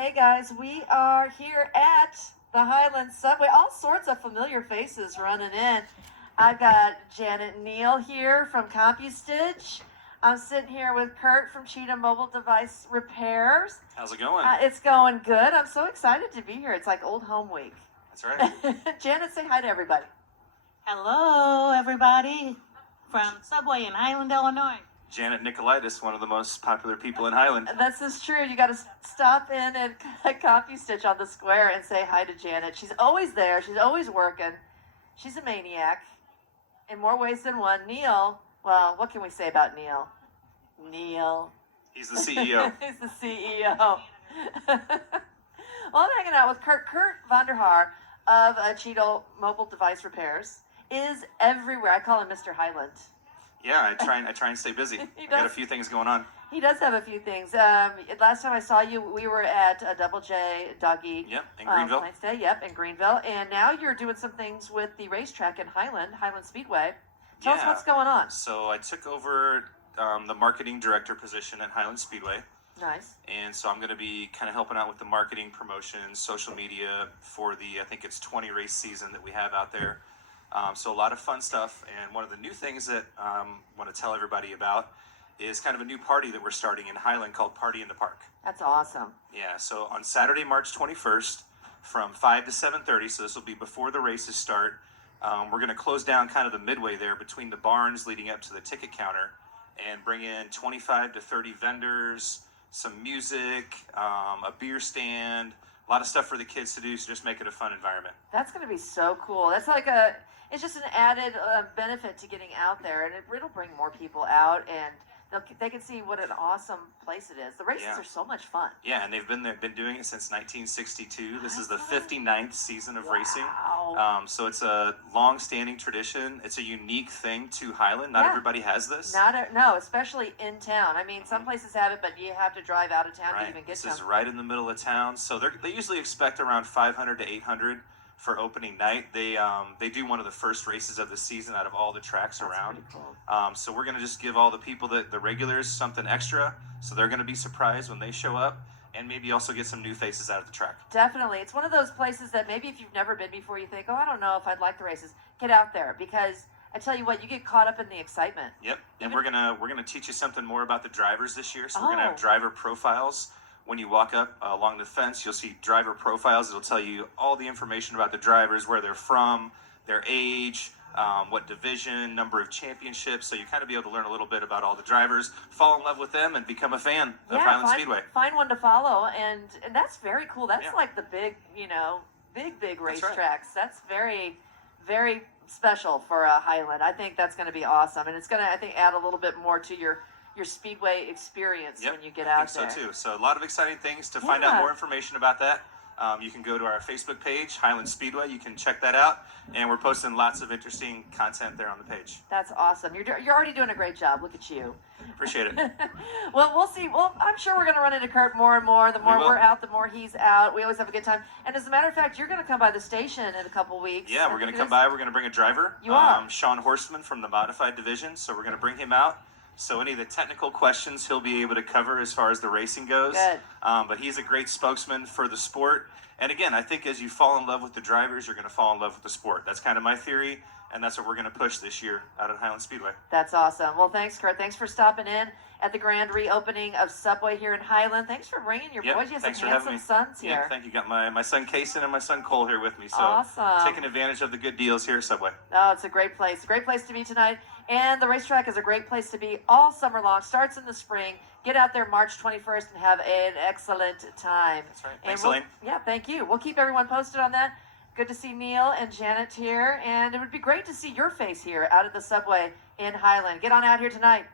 Hey guys, we are here at the Highland Subway. All sorts of familiar faces running in. I've got Janet Neal here from CompuStitch. I'm sitting here with Kurt from Cheetah Mobile Device Repairs. How's it going? It's going good. I'm so excited to be here. It's like old home week. That's right. Janet, say hi to everybody. Hello, everybody from Subway in Highland, Illinois. Janet Nicolaitis, one of the most popular people in Highland. This is true. You got to stop in and CompuStitch on the square and say hi to Janet. She's always there. She's always working. She's a maniac in more ways than one. Neil, well, what can we say about Neil? Neil. He's the CEO. He's the CEO. Well, I'm hanging out with Kurt Vonder Haar of Cheetah Mobile Device Repairs. Is everywhere. I call him Mr. Highland. Yeah, I try and stay busy. Got a few things going on. He does have a few things. Last time I saw you, we were at Double J Doggy. Yep, in Greenville. Day, yep, in Greenville. And now you're doing some things with the racetrack in Highland Speedway. Tell us what's going on. So I took over the marketing director position at Highland Speedway. Nice. And so I'm going to be kind of helping out with the marketing, promotion, social media for I think it's 20 race season that we have out there. So a lot of fun stuff, and one of the new things that I want to tell everybody about is kind of a new party that we're starting in Highland called Party in the Park. That's awesome. Yeah, so on Saturday, March 21st, from 5 to 7:30, so this will be before the races start, we're going to close down kind of the midway there between the barns leading up to the ticket counter and bring in 25 to 30 vendors, some music, a beer stand, a lot of stuff for the kids to do, so just make it a fun environment. That's going to be so cool. That's like it's just an added benefit to getting out there, and it'll bring more people out, and they can see what an awesome place it is. The races are so much fun. Yeah, and they've been doing it since 1962. This is the 59th season of racing. So it's a long-standing tradition. It's a unique thing to Highland. Not everybody has this. No, especially in town. I mean, some places have it, but you have to drive out of town to even get This is right in the middle of town. So they usually expect around 500 to 800 for opening night. They do one of the first races of the season out of all the tracks around. Cool. So we're going to just give all the people, the regulars, something extra. So they're going to be surprised when they show up, and maybe also get some new faces out of the track. Definitely. It's one of those places that maybe if you've never been before, you think, oh, I don't know if I'd like the races. Get out there, because I tell you what, you get caught up in the excitement. Yep. And we're gonna teach you something more about the drivers this year. So we're gonna have driver profiles. When you walk up along the fence, you'll see driver profiles. It'll tell you all the information about the drivers, where they're from, their age, what division, number of championships. So you kind of be able to learn a little bit about all the drivers, fall in love with them, and become a fan of Highland Speedway. Find one to follow, and that's very cool. That's like the big, big racetracks. That's very, very special for Highland. I think that's going to be awesome, and it's going to, I think, add a little bit more to your Speedway experience when you get out there. I think so too. So a lot of exciting things. To find out more information about that, you can go to our Facebook page, Highland Speedway. You can check that out, and we're posting lots of interesting content there on the page. That's awesome. You're already doing a great job. Look at you. Appreciate it. Well, we'll see. Well, I'm sure we're going to run into Kurt more and more. The more we're out, the more he's out. We always have a good time. And as a matter of fact, you're going to come by the station in a couple weeks. Yeah, we're going to come by. We're going to bring a driver. You are? Sean Horstman from the Modified Division. So we're going to bring him out. So any of the technical questions he'll be able to cover as far as the racing goes. Good. But he's a great spokesman for the sport. And again, I think as you fall in love with the drivers, you're going to fall in love with the sport. That's kind of my theory, and that's what we're going to push this year out at Highland Speedway. That's awesome. Well, thanks, Kurt. Thanks for stopping in at the grand reopening of Subway here in Highland. Thanks for bringing your boys. You have some handsome sons here. Yeah, thank you. Got my son Kason and my son Cole here with me. So awesome. Taking advantage of the good deals here at Subway. Oh, it's a great place. A great place to be tonight. And the racetrack is a great place to be all summer long. Starts in the spring. Get out there March 21st and have an excellent time. That's right. Thanks, Elaine. Yeah, thank you. We'll keep everyone posted on that. Good to see Neil and Janet here. And it would be great to see your face here out at the Subway in Highland. Get on out here tonight.